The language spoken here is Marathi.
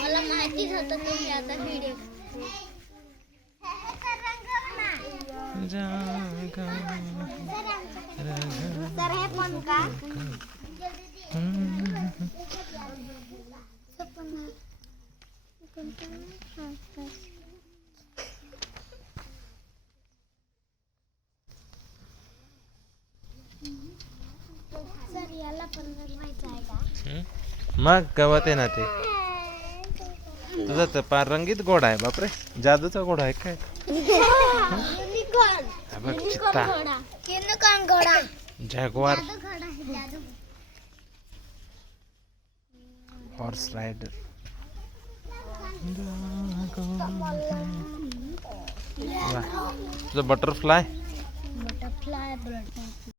मला माहितीच होतं तुम्ही आता व्हिडिओ सर हे पण का सर याला पण बनवायचं आहे का मग गवत आहे ना ते तुझा तर पार रंगीत घोडा आहे बापरे जादूचा घोडा आहे काय हा बघ चित्ता युनिकॉर्न घोडा जॅग्वार जादू घोडा आहे जादू हॉर्स रायडर तुझा बटरफ्लाय बटरफ्लाय